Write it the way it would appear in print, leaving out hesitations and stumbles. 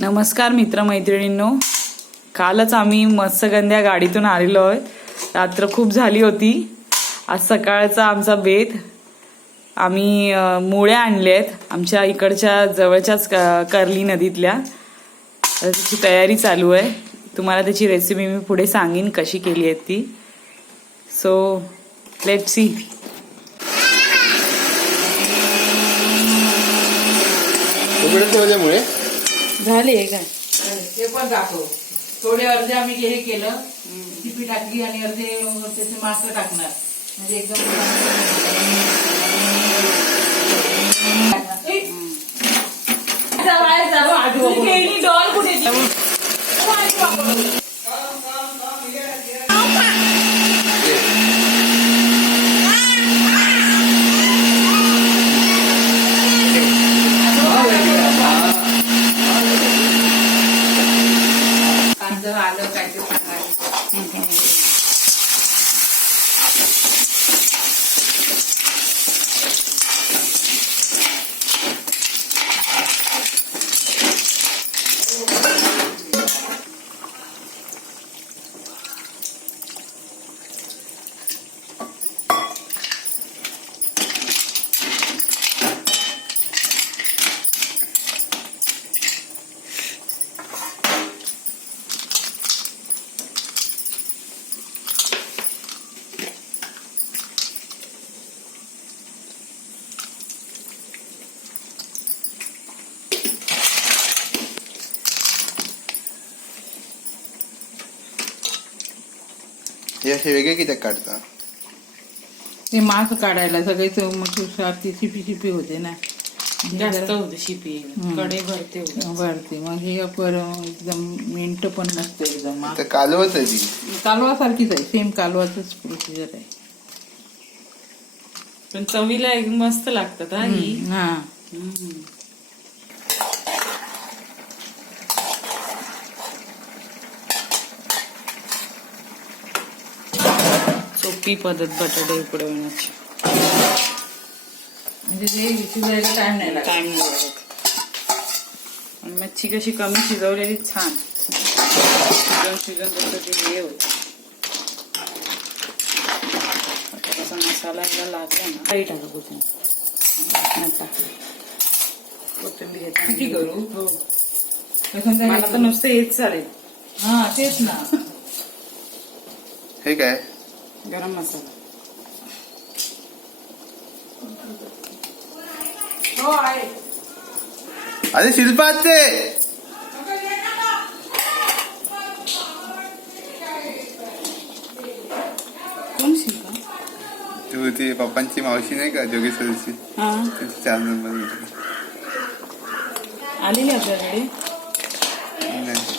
नमस्कार मित्रमैत्रिणींनो, कालच आम्ही मत्स्यगंधा गाडीतून आलेलो आहोत। रात्र खूप झाली होती। आज सकाळचा आमचा बेत, आम्ही मुळ्या आणल्यात आमच्या इकडच्या जवळच्याच कर्ली नदीतल्या। त्याची तयारी चालू आहे। तुम्हाला त्याची रेसिपी मी पुढे सांगेन कशी केली आहे ती। So let's see. मुळे झाले काय ते पण दाखव। थोडे अर्धे आम्ही हे केलं, चिपी टाकली आणि अर्धे त्याचे मास्क टाकणार, म्हणजे एकदम डॉल कुठे आलं काय ते सांगायचं। हे असे वेगळे किती काढता? ते मांस काढायला सगळे मग ती शिपी शिपी होते ना, जास्त होते शिपी, कडे भरते भरते। मग हे एकदम मिंट पण नसते एकदम। तर कालवच आहे ती, कालवा सारखीच आहे, सेम कालवाच प्रोसिजर आहे। पण चवीला एकदम मस्त लागतात हा ही। हा सोपी पद्धत बटाटे उकडवण्याची, म्हणजे ते शिजायला टाइम नाही लागत। टाइम नाही लागत। आणि मच्छी कशी कमी शिजवलेली छान शिजून तसं ते हे होत। आता कसा मसाला याला लागला ना, काही टाका कोथिंबीर किती करू? हो, मला मला तर नुसतं हेच चालेल। हा तेच ना। हे काय? गरम मसाला हो आहे। अरे शिल्पा ते कोण शिका? तू ती पप्पांची मावशी नाही का, जोगेश्वरीची, हा त्यांची 4 नंबर आलेली आपल्याकडे।